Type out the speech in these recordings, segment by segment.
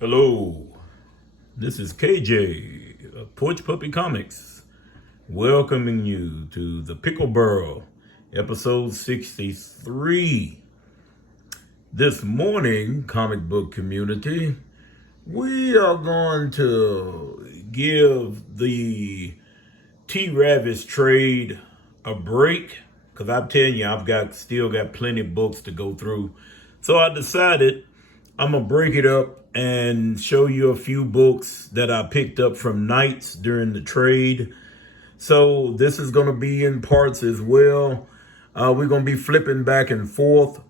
Hello, this is KJ of Porch Puppy Comics, welcoming you to the Pickleboro, episode 63. This morning, comic book community, we are going to give the T-Ravis trade a break, because I'm telling you, still got plenty of books to go through. So I decided I'm going to break it up and show you a few books that I picked up from Knights during the trade. So this is going to be in parts as well. We're going to be flipping back and forth.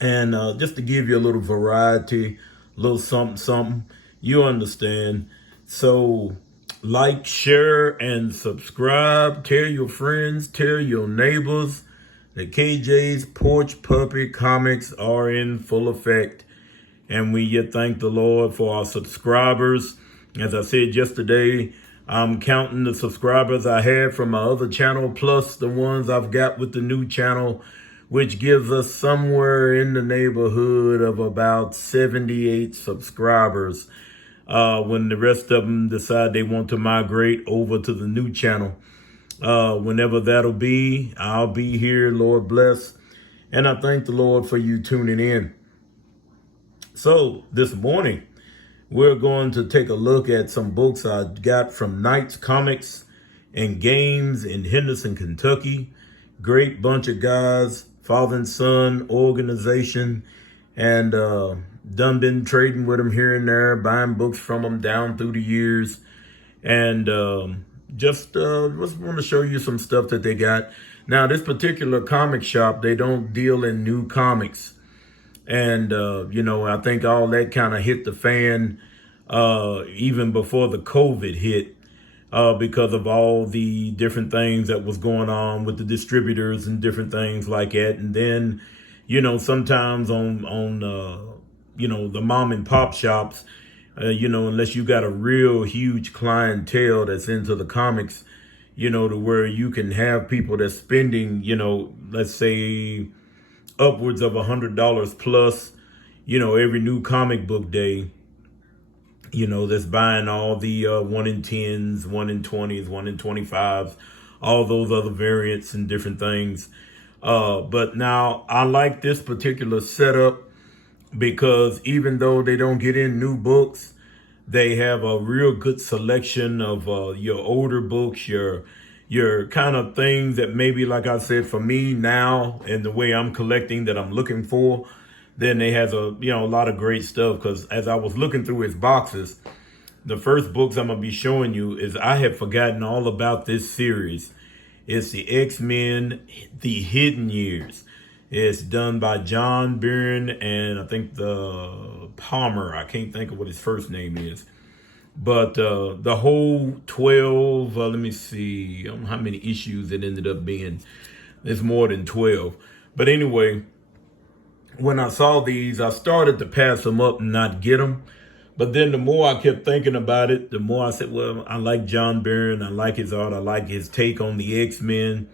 And just to give you a little variety, a little something, you understand. So like, share, and subscribe. Tell your friends, tell your neighbors that KJ's Porch Puppy Comics are in full effect. And we yet thank the Lord for our subscribers. As I said yesterday, I'm counting the subscribers I had from my other channel, plus the ones I've got with the new channel, which gives us somewhere in the neighborhood of about 78 subscribers. When the rest of them decide they want to migrate over to the new channel. Whenever that'll be, I'll be here, Lord bless. And I thank the Lord for you tuning in. So this morning, we're going to take a look at some books I got from Knights Comics and Games in Henderson, Kentucky. Great bunch of guys, father and son organization, and done been trading with them here and there, buying books from them down through the years. And just want to show you some stuff that they got. Now, this particular comic shop, they don't deal in new comics. And, I think all that kind of hit the fan even before the COVID hit because of all the different things that was going on with the distributors and different things like that. And then, sometimes on the mom and pop shops, unless you got a real huge clientele that's into the comics, to where you can have people that's spending, let's say, upwards of $100 plus, every new comic book day, that's buying all the 1 in 10s, 1 in 20s, 1 in 25s, all those other variants and different things. But now I like this particular setup because even though they don't get in new books, they have a real good selection of your older books, your kind of things that maybe, like I said, for me now and the way I'm collecting that I'm looking for. Then they has a lot of great stuff, because as I was looking through his boxes, the first books I'm gonna be showing you is I had forgotten all about this series. It's the X-Men, The Hidden Years. It's done by John Byrne and I think the Palmer. I can't think of what his first name is. But the whole 12, let me see, I don't know how many issues it ended up being. It's more than 12. But anyway, when I saw these, I started to pass them up and not get them. But then the more I kept thinking about it, the more I said, well, I like John Byrne. I like his art. I like his take on the X-Men.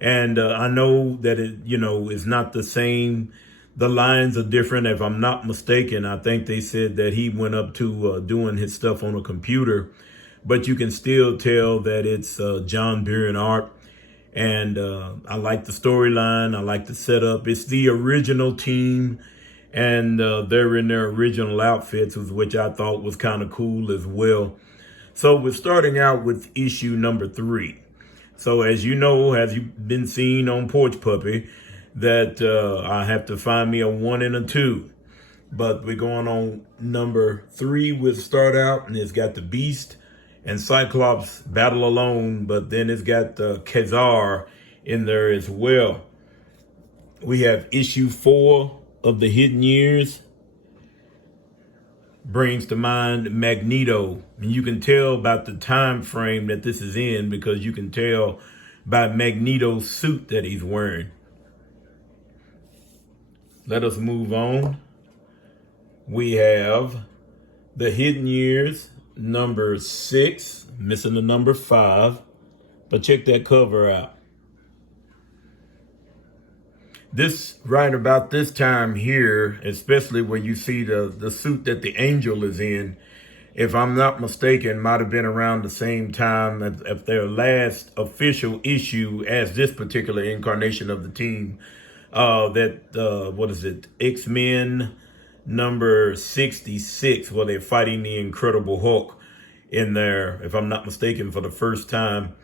And I know that it, is not the same. The lines are different. If I'm not mistaken, I think they said that he went up to doing his stuff on a computer, but you can still tell that it's John Byrne art. And I like the storyline. I like the setup. It's the original team, and they're in their original outfits, which I thought was kind of cool as well. So we're starting out with issue number 3. So as you know, as you've been seeing on Porch Puppy, that I have to find me a 1 and a 2. But we're going on number 3 with start out, and it's got the Beast and Cyclops battle alone, but then it's got Khazar in there as well. We have issue 4 of The Hidden Years. Brings to mind Magneto. And you can tell about the time frame that this is in, because you can tell by Magneto's suit that he's wearing. Let us move on. We have The Hidden Years, number 6, missing the number 5. But check that cover out. This right about this time here, especially where you see the suit that the angel is in, if I'm not mistaken, might have been around the same time as their last official issue as this particular incarnation of the team. What is it? X-Men number 66, where they're fighting the Incredible Hulk in there, if I'm not mistaken, for the first time.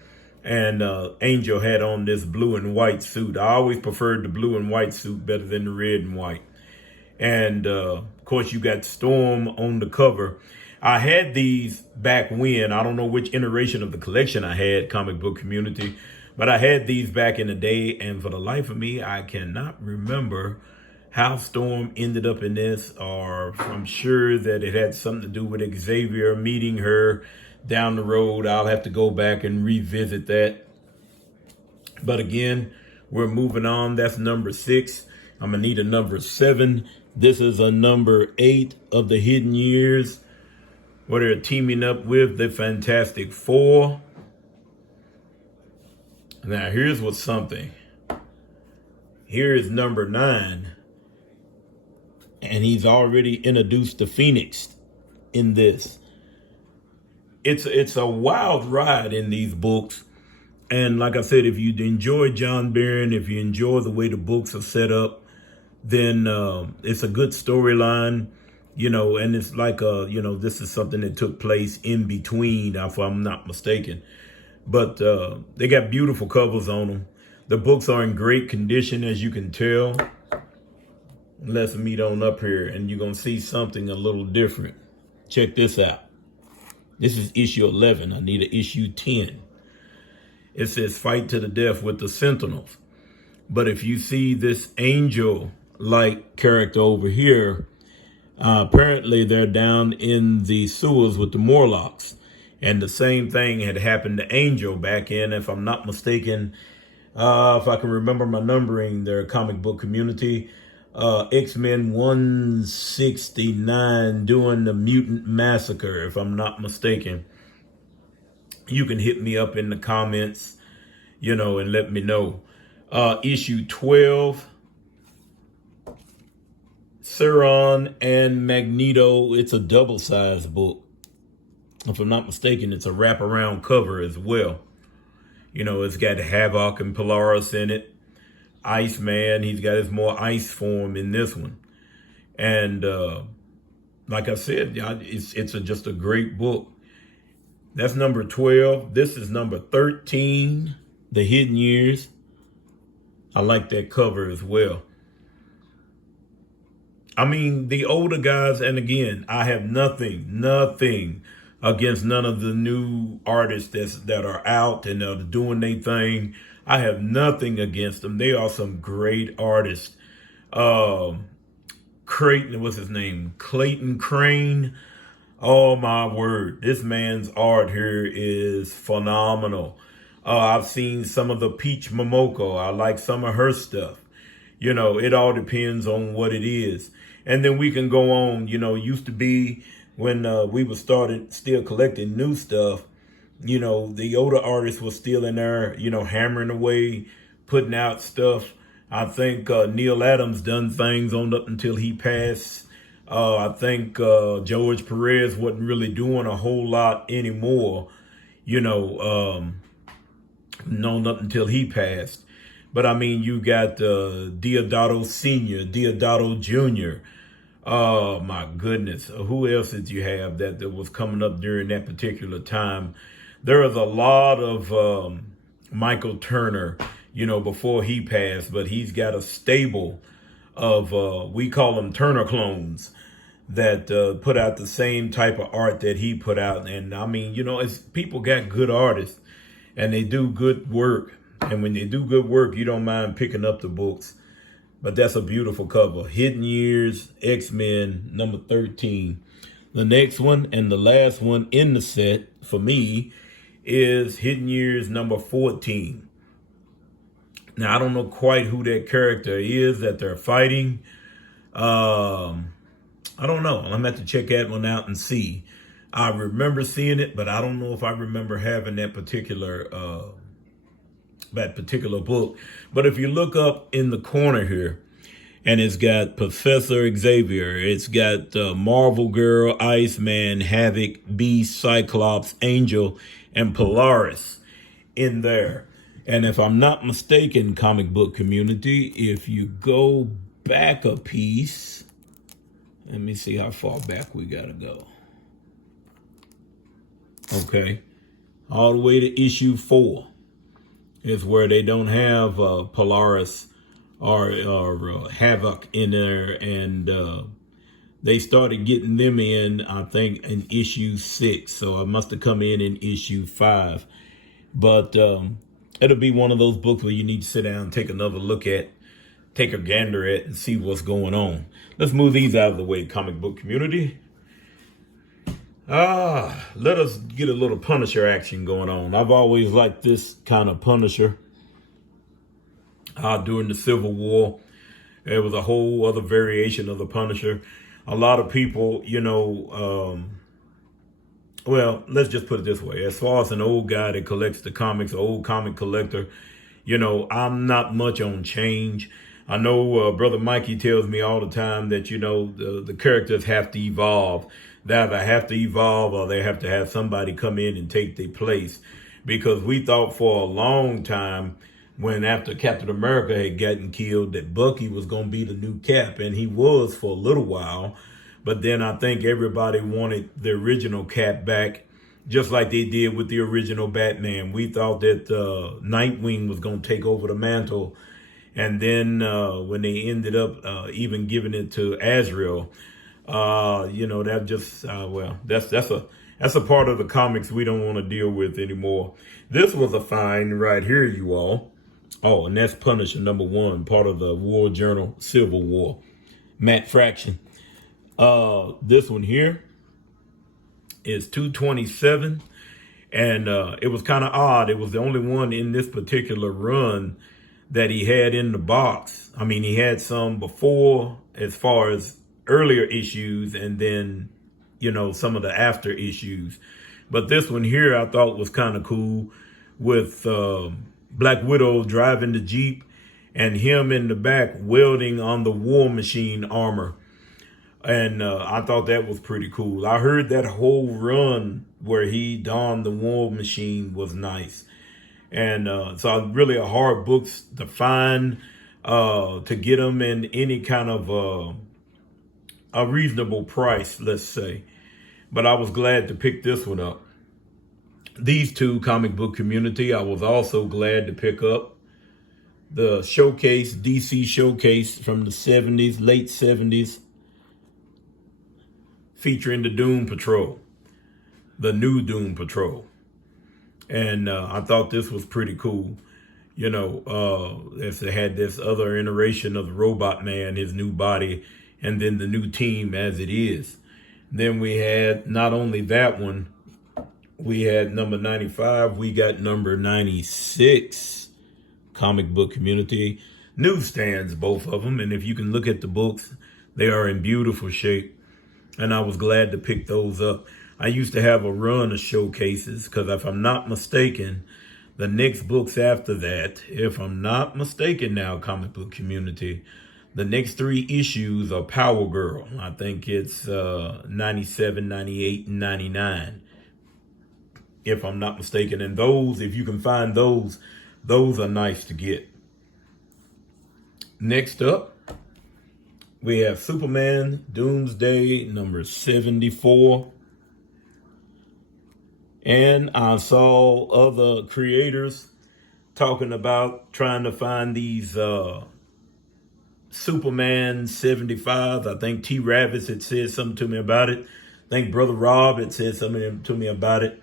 And Angel had on this blue and white suit. I always preferred the blue and white suit better than the red and white. And of course, you got Storm on the cover. I had these back when, I don't know which iteration of the collection I had, comic book community, but I had these back in the day. And for the life of me, I cannot remember how Storm ended up in this, or I'm sure that it had something to do with Xavier meeting her down the road. I'll have to go back and revisit that. But again, we're moving on. That's number 6. I'm going to need a number 7. This is a number 8 of the Hidden Years, where they're teaming up with the Fantastic Four. Now, here's what's something. Here is number 9. And he's already introduced the Phoenix in this. It's a wild ride in these books. And like I said, if you enjoy John Byrne, if you enjoy the way the books are set up, then it's a good storyline, and it's like, this is something that took place in between, if I'm not mistaken. But they got beautiful covers on them. The books are in great condition, as you can tell. Let's meet on up here, and you're going to see something a little different. Check this out. This is issue 11. I need an issue 10. It says fight to the death with the Sentinels. But if you see this angel-like character over here, apparently they're down in the sewers with the Morlocks. And the same thing had happened to Angel back in, if I'm not mistaken, if I can remember my numbering, their comic book community, X-Men 169 doing the Mutant Massacre, if I'm not mistaken. You can hit me up in the comments, and let me know. Issue 12, Sauron and Magneto. It's a double-sized book. If I'm not mistaken, it's a wraparound cover as well. It's got Havoc and Polaris in it. Iceman, he's got his more ice form in this one. And like I said, it's just a great book. That's number 12. This is number 13, The Hidden Years. I like that cover as well. I mean, the older guys, and again, I have nothing against none of the new artists that are out and are doing their thing. I have nothing against them. They are some great artists. Creighton, what's his name? Clayton Crane. Oh my word. This man's art here is phenomenal. I've seen some of the Peach Momoko. I like some of her stuff. It all depends on what it is. And then we can go on, used to be when we were still collecting new stuff, the older artists were still in there, hammering away, putting out stuff. I think Neil Adams done things on up until he passed. I think George Perez wasn't really doing a whole lot anymore, known up until he passed. But I mean, you got Deodato Sr., Deodato Jr., oh my goodness. Who else did you have that was coming up during that particular time? There was a lot of Michael Turner, before he passed, but he's got a stable of, we call them Turner clones, that put out the same type of art that he put out. And I mean, it's people got good artists and they do good work. And when they do good work, you don't mind picking up the books. But that's a beautiful cover. Hidden Years, X-Men, number 13. The next one and the last one in the set for me is Hidden Years, number 14. Now, I don't know quite who that character is that they're fighting. I don't know. I'm going to have to check that one out and see. I remember seeing it, but I don't know if I remember having that particular that particular book. But if you look up in the corner here, and it's got Professor Xavier, it's got Marvel Girl, Iceman, Havoc, Beast, Cyclops, Angel, and Polaris in there. And if I'm not mistaken, comic book community, if you go back a piece, let me see how far back we gotta go. Okay, all the way to issue 4 is where they don't have Polaris or Havoc in there, and they started getting them in, I think, in issue 6. So I must have come in issue 5. But it'll be one of those books where you need to sit down and take another look at, take a gander at, and see what's going on. Let's move these out of the way, comic book community. Let us get a little Punisher action going on. I've always liked this kind of Punisher. During the Civil War, there was a whole other variation of the Punisher. A lot of people, well, let's just put it this way. As far as an old guy that collects the comics, an old comic collector, I'm not much on change. I know Brother Mikey tells me all the time that, the characters have to evolve. They either have to evolve or they have to have somebody come in and take their place. Because we thought for a long time, when after Captain America had gotten killed, that Bucky was going to be the new Cap, and he was for a little while. But then I think everybody wanted the original Cap back, just like they did with the original Batman. We thought that Nightwing was going to take over the mantle. And then when they ended up even giving it to Azrael, that just, that's a part of the comics we don't want to deal with anymore. This was a find right here, you all. Oh, and that's Punisher #1, part of the War Journal, Civil War. Matt Fraction. This one here is 227. And it was kind of odd. It was the only one in this particular run that he had in the box. I mean, he had some before as far as earlier issues, and then, some of the after issues. But this one here I thought was kind of cool, with Black Widow driving the Jeep and him in the back welding on the War Machine armor. And I thought that was pretty cool. I heard that whole run where he donned the War Machine was nice. And so really a hard books to find, to get them in any kind of a reasonable price, let's say. But I was glad to pick this one up. These two, comic book community, I was also glad to pick up the showcase, DC showcase from the 70s, late 70s, featuring the Doom Patrol, the new Doom Patrol. And I thought this was pretty cool. As it had this other iteration of the Robot Man, his new body, and then the new team as it is. Then we had not only that one, we had number 95, we got number 96, comic book community. Newsstands, both of them. And if you can look at the books, they are in beautiful shape. And I was glad to pick those up. I used to have a run of showcases because if I'm not mistaken, the next books after that, if I'm not mistaken now, comic book community, the next 3 issues are Power Girl. I think it's 97, 98, and 99. If I'm not mistaken. And those, if you can find those are nice to get. Next up, we have Superman Doomsday number 74. And I saw other creators talking about trying to find these Superman 75. I think T. Ravis had said something to me about it. I think Brother Rob had said something to me about it.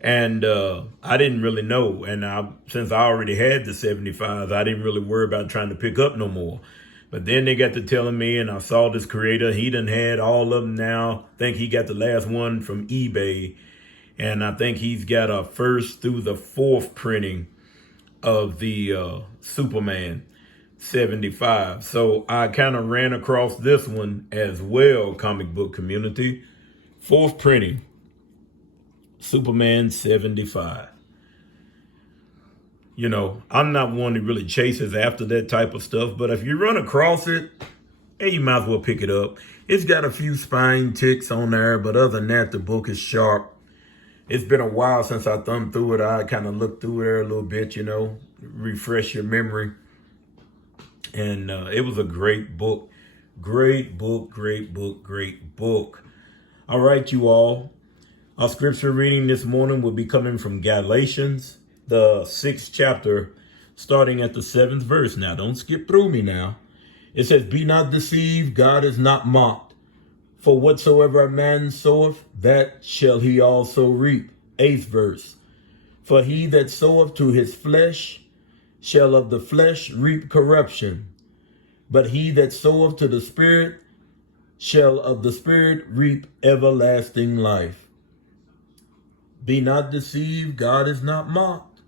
And I didn't really know. And since I already had the 75, I didn't really worry about trying to pick up no more. But then they got to telling me, and I saw this creator, he done had all of them now. I think he got the last one from eBay. And I think he's got a 1st through the 4th printing of the Superman 75. So I kind of ran across this one as well, comic book community. 4th printing. Superman 75. You know, I'm not one that really chases after that type of stuff, but if you run across it, hey, you might as well pick it up. It's got a few spine ticks on there, but other than that, the book is sharp. It's been a while since I thumbed through it. I kind of looked through there a little bit, refresh your memory. And it was a great book. Great book, great book, great book. All right, you all. Our scripture reading this morning will be coming from Galatians, the 6th chapter, starting at the 7th verse. Now, don't skip through me now. It says, "Be not deceived, God is not mocked. For whatsoever a man soweth, that shall he also reap." 8th verse. "For he that soweth to his flesh shall of the flesh reap corruption. But he that soweth to the Spirit shall of the Spirit reap everlasting life." Be not deceived, God is not mocked.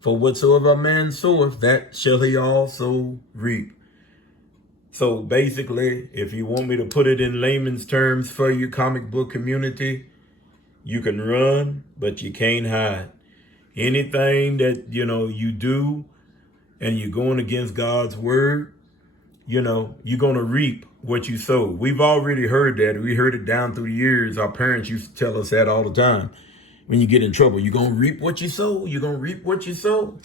For whatsoever a man soweth, that shall he also reap. So basically, if you want me to put it in layman's terms for you comic book community, you can run, but you can't hide. Anything that, you do and you're going against God's word, you're going to reap what you sow. We've already heard that. We heard it down through the years. Our parents used to tell us that all the time. When you get in trouble, you're going to reap what you sow. You're going to reap what you sow.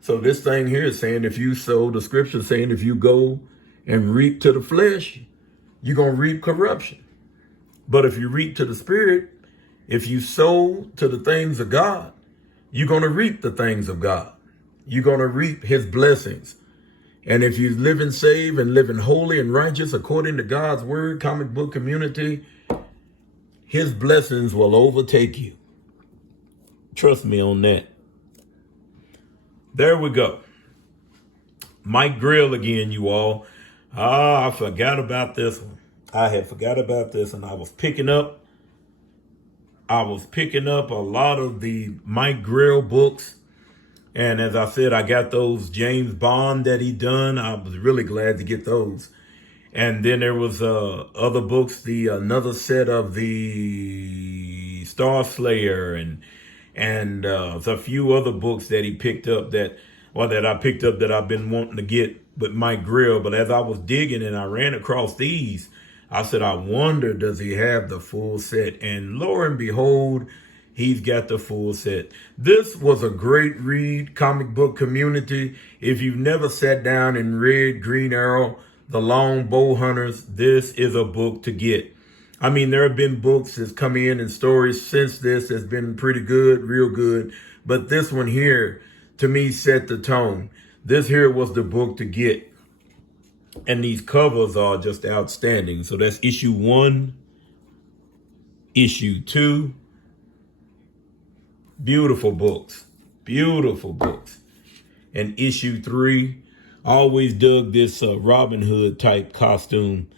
So this thing here is saying if you sow, the scripture saying if you go and reap to the flesh, you're going to reap corruption. But if you reap to the Spirit, if you sow to the things of God, you're going to reap the things of God. You're going to reap his blessings. And if you live and save and live in holy and righteous according to God's word, comic book community, his blessings will overtake you. Trust me on that. There we go. Mike Grill again, you all. I forgot about this one. I had forgot about this, and I was picking up a lot of the Mike Grill books. And as I said, I got those James Bond that he done. I was really glad to get those. And then there was other books, another set of the Star Slayer and a few other books that he picked up that I picked up that I've been wanting to get with Mike Grill. But as I was digging and I ran across these, I said, I wonder, does he have the full set? And lo and behold, he's got the full set. This was a great read, comic book community. If you've never sat down and read Green Arrow, The Long Bow Hunters, this is a book to get. I mean, there have been books that's come in and stories since this that's been pretty good, real good. But this one here, to me, set the tone. This here was the book to get. And these covers are just outstanding. So that's issue 1, issue 2. Beautiful books. Beautiful books. And issue 3, I always dug this Robin Hood type costume.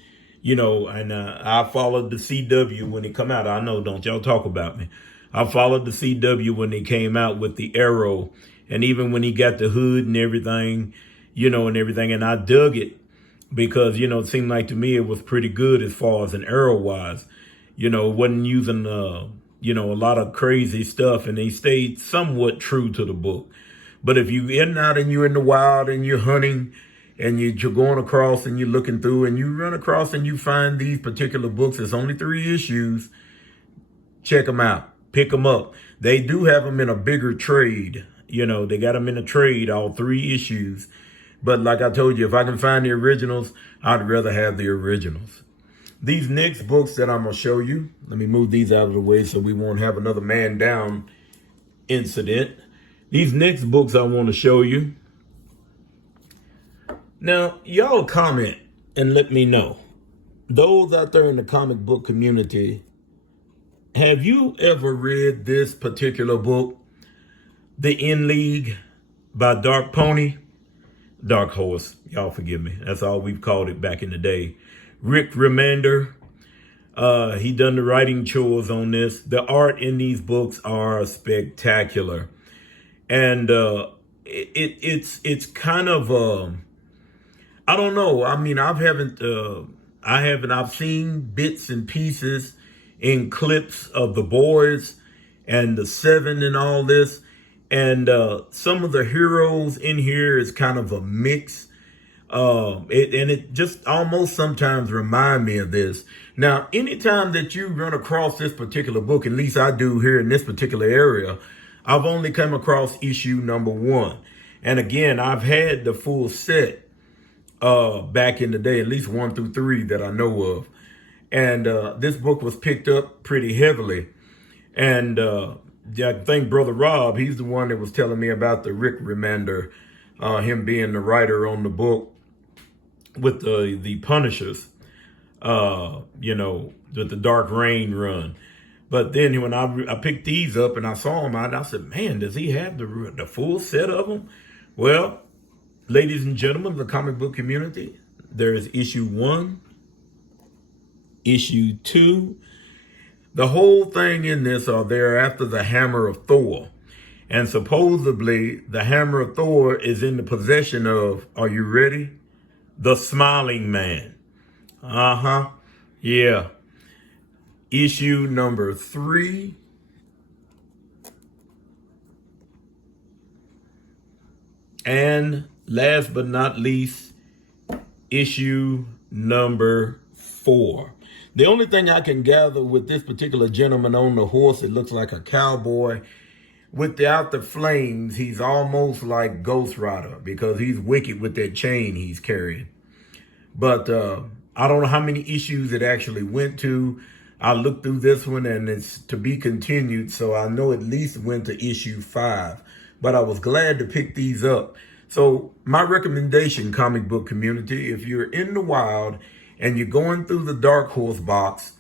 And I followed the CW when it come out. I know, don't y'all talk about me. I followed the CW when they came out with the Arrow. And even when he got the hood and everything, and I dug it because, it seemed like to me it was pretty good as far as an Arrow wise. It wasn't using, a lot of crazy stuff, and they stayed somewhat true to the book. But if you're you're in the wild and you're hunting, and you're going across and you're looking through and you run across and you find these particular books, it's only 3 issues. Check them out. Pick them up. They do have them in a bigger trade. They got them in a trade, all 3 issues. But like I told you, if I can find the originals, I'd rather have the originals. These next books that I'm going to show you, let me move these out of the way so we won't have another man down incident. These next books I want to show you. Now, y'all comment and let me know. Those out there in the comic book community, have you ever read this particular book, The In League by Dark Pony? Dark Horse, y'all forgive me. That's all we've called it back in the day. Rick Remender, he done the writing chores on this. The art in these books are spectacular. And it's kind of... I don't know. I mean, I've seen bits and pieces in clips of The Boys and The Seven and all this. And some of the heroes in here is kind of a mix. It just almost sometimes remind me of this. Now, anytime that you run across this particular book, at least I do here in this particular area, I've only come across issue number 1. And again, I've had the full set back in the day, at least 1 through 3 that I know of. And this book was picked up pretty heavily. And I think Brother Rob, he's the one that was telling me about the Rick Remender, him being the writer on the book with the Punishers, with the Dark Reign run. But then when I picked these up and I saw them out, I said, man, does he have the full set of them? Well, ladies and gentlemen of the comic book community, there is issue 1, issue 2. The whole thing in this are there after the Hammer of Thor. And supposedly the Hammer of Thor is in the possession of, are you ready? The Smiling Man. Yeah. Issue number 3. And last but not least, issue number 4. The only thing I can gather with this particular gentleman on the horse, it looks like a cowboy. Without the flames, he's almost like Ghost Rider because he's wicked with that chain he's carrying. But I don't know how many issues it actually went to. I looked through this one and it's to be continued, so I know at least went to issue 5. But I was glad to pick these up. So my recommendation, comic book community, if you're in the wild and you're going through the Dark Horse box,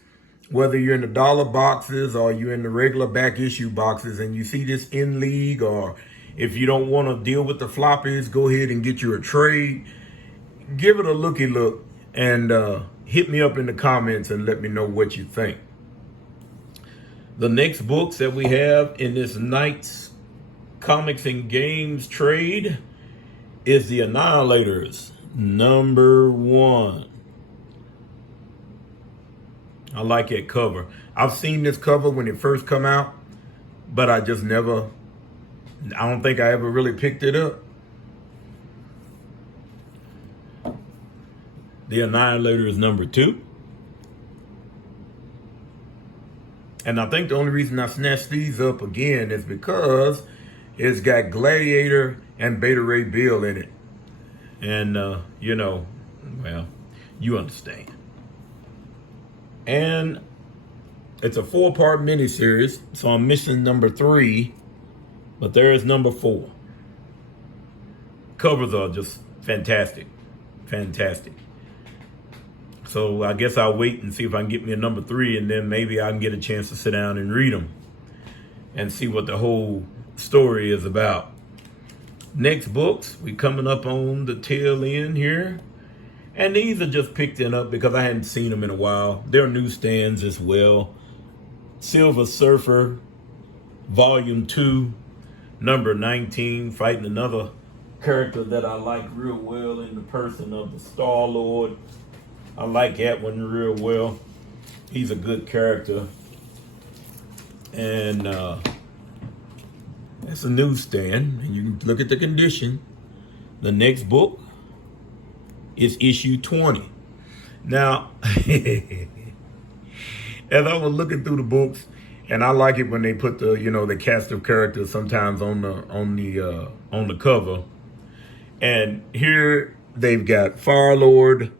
whether you're in the dollar boxes or you're in the regular back issue boxes and you see this in league, or if you don't want to deal with the floppies, go ahead and get you a trade. Give it a looky look and hit me up in the comments and let me know what you think. The next books that we have in this night's comics and games trade is The Annihilators, number 1. I like that cover. I've seen this cover when it first come out, but I don't think I ever really picked it up. The Annihilator is number 2. And I think the only reason I snatched these up again is because it's got Gladiator and Beta Ray Bill in it. And, well, you understand. And it's a 4-part miniseries, so I'm missing number 3, but there is number 4. Covers are just fantastic. Fantastic. So I guess I'll wait and see if I can get me a number 3, and then maybe I can get a chance to sit down and read them and see what the whole story is about. Next books, we coming up on the tail end here. And these are just picked up because I hadn't seen them in a while. They're newsstands as well. Silver Surfer, Volume 2, number 19, fighting another character that I like real well in the person of the Star-Lord. I like that one real well. He's a good character. And that's a newsstand, and you can look at the condition. The next book is issue 20. Now, as I was looking through the books, and I like it when they put the cast of characters sometimes on the cover. And here they've got Fire-Lord,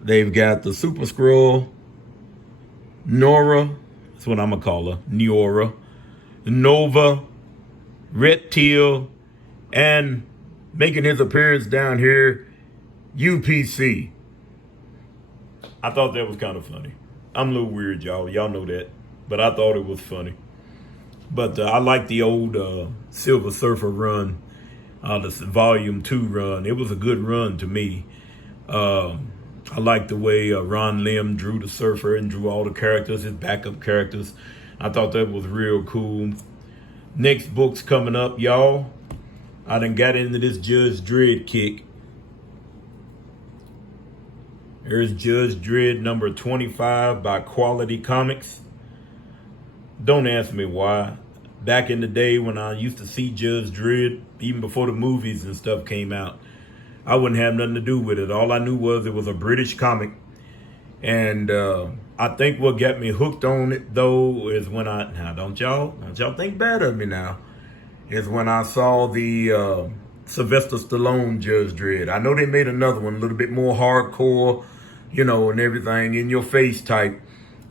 they've got the Super Skrull, Nora, that's what I'm gonna call her, Neora, Nova, Reptile, and making his appearance down here, UPC. I thought that was kind of funny. I'm a little weird, y'all. Y'all know that. But I thought it was funny. But I like the old Silver Surfer run, the Volume 2 run. It was a good run to me. I like the way Ron Lim drew the Surfer and drew all the characters, his backup characters. I thought that was real cool. Next book's coming up, y'all. I done got into this Judge Dredd kick. Here's Judge Dredd number 25 by Quality Comics. Don't ask me why. back in the day when I used to see Judge Dredd, even before the movies and stuff came out. I wouldn't have nothing to do with it. All I knew was it was a British comic. And I think what got me hooked on it, though, is when now don't y'all think bad of me now, is when I saw the Sylvester Stallone Judge Dredd. I know they made another one, a little bit more hardcore, and everything, in your face type.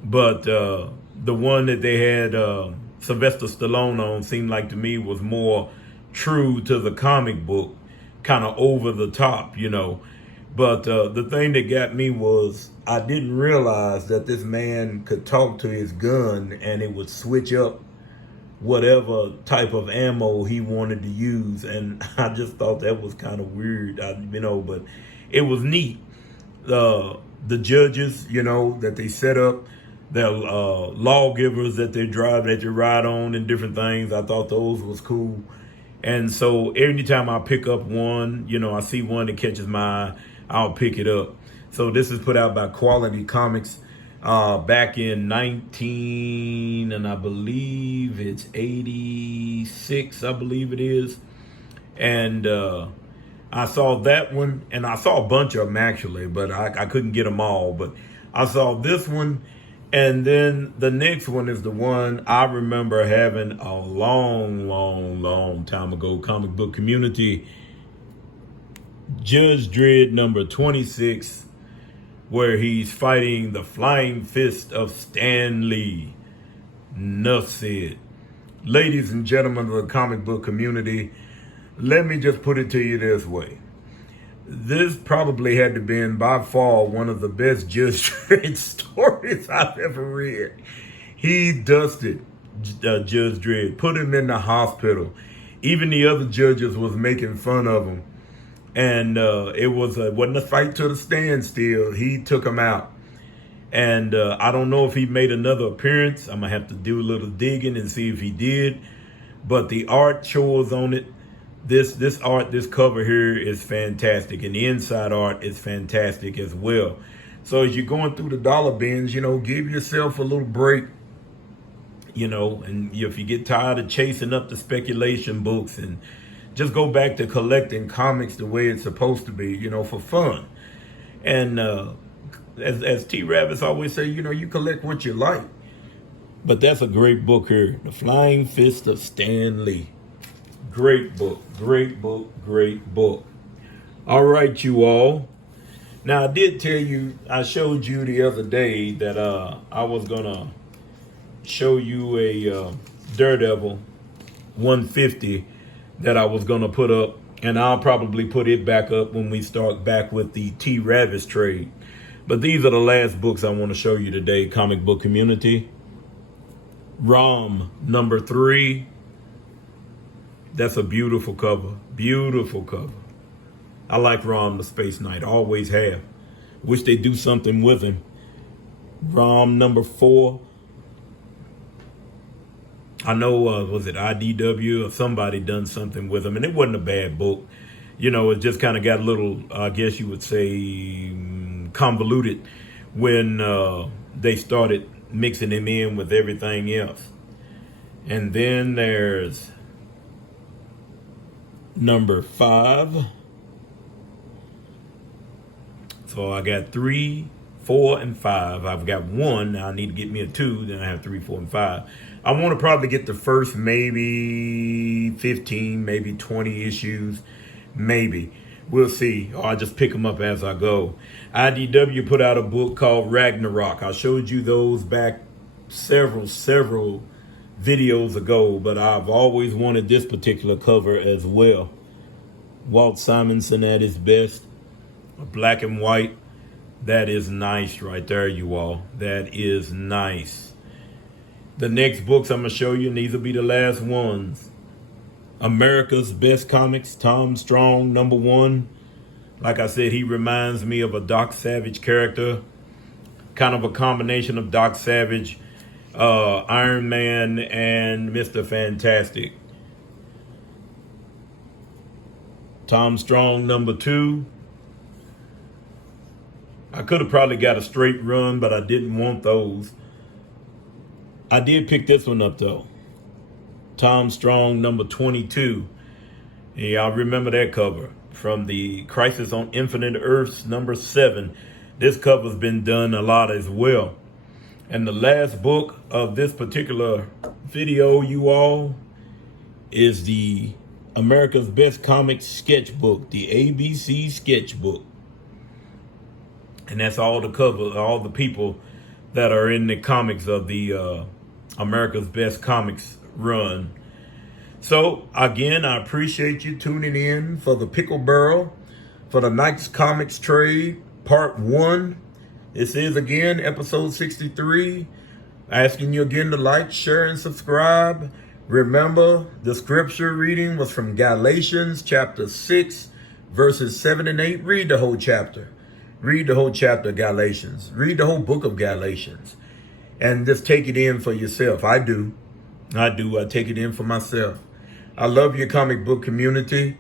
But the one that they had Sylvester Stallone on seemed like to me was more true to the comic book, kind of over the top, But the thing that got me was I didn't realize that this man could talk to his gun and it would switch up whatever type of ammo he wanted to use. And I just thought that was kind of weird, but it was neat. The judges, that they set up, the lawgivers that they ride on and different things. I thought those was cool. And so anytime I pick up one, I see one that catches my eye, I'll pick it up. So this is put out by Quality Comics back in 19, and I believe it's 86, I believe it is. And I saw that one, and I saw a bunch of them actually, but I couldn't get them all. But I saw this one, and then the next one is the one I remember having a long time ago, comic book community. Judge Dredd number 26, where he's fighting the flying fist of Stan Lee. Enough said. Ladies and gentlemen of the comic book community, let me just put it to you this way. This probably had to been by far one of the best Judge Dredd stories I've ever read. He dusted Judge Dredd, put him in the hospital. Even the other judges was making fun of him. And it wasn't a fight to the standstill. He took him out. And I don't know if he made another appearance. I'm going to have to do a little digging and see if he did. But the art shows on it. This cover here is fantastic. And the inside art is fantastic as well. So as you're going through the dollar bins, give yourself a little break. And if you get tired of chasing up the speculation books, and just go back to collecting comics the way it's supposed to be, for fun. And as T. Ravis always say, you collect what you like. But that's a great book here. The Flying Fist of Stan Lee. Great book, great book, great book. All right, you all. Now, I did tell you, I showed you the other day that I was going to show you a Daredevil 150 that I was going to put up. And I'll probably put it back up when we start back with the T. Ravis trade. But these are the last books I want to show you today, comic book community. Rom number 3. That's a beautiful cover. Beautiful cover. I like Rom the Space Knight. Always have. Wish they'd do something with him. Rom number 4. I know, was it IDW or somebody done something with him, and it wasn't a bad book. It just kind of got a little, I guess you would say, convoluted when they started mixing him in with everything else. And then there's number 5. So I got 3, 4, and 5. I've got 1. I need to get me a 2. Then I have 3, 4, and 5. I want to probably get the first maybe 15, maybe 20 issues. Maybe. We'll see. Or I'll just pick them up as I go. IDW put out a book called Ragnarok. I showed you those back several videos ago, but I've always wanted this particular cover as well. Walt Simonson at his best. Black and white. That is nice right there, you all. That is nice. The next books I'm going to show you, and these will be the last ones. America's Best Comics, Tom Strong, number 1. Like I said, he reminds me of a Doc Savage character. Kind of a combination of Doc Savage, Iron Man, and Mr. Fantastic. Tom Strong, number 2. I could have probably got a straight run, but I didn't want those. I did pick this one up, though. Tom Strong number 22. Yeah, I remember that cover from the Crisis on Infinite Earths number 7. This cover's been done a lot as well. And the last book of this particular video, you all, is the America's Best Comics Sketchbook, the ABC Sketchbook. And that's all the cover, all the people that are in the comics of the America's Best Comics run. So again, I appreciate you tuning in for the Pickle Barrel, for the Nike's Comics Trade, Part 1. This is again episode 63. Asking you again to like, share, and subscribe. Remember, the scripture reading was from Galatians chapter 6, verses 7 and 8. Read the whole chapter. Read the whole chapter of Galatians. Read the whole book of Galatians. And just take it in for yourself. I do. I take it in for myself. I love your comic book community.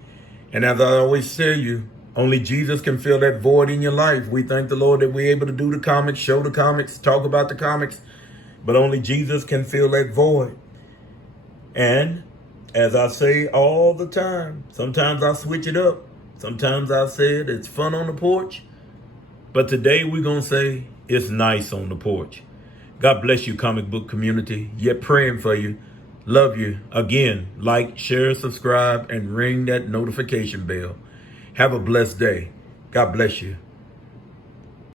And as I always tell you, only Jesus can fill that void in your life. We thank the Lord that we're able to do the comics, show the comics, talk about the comics. But only Jesus can fill that void. And as I say all the time, sometimes I switch it up. Sometimes I say it's fun on the porch. But today we're going to say it's nice on the porch. God bless you, comic book community. Yet praying for you. Love you. Again, like, share, subscribe, and ring that notification bell. Have a blessed day. God bless you.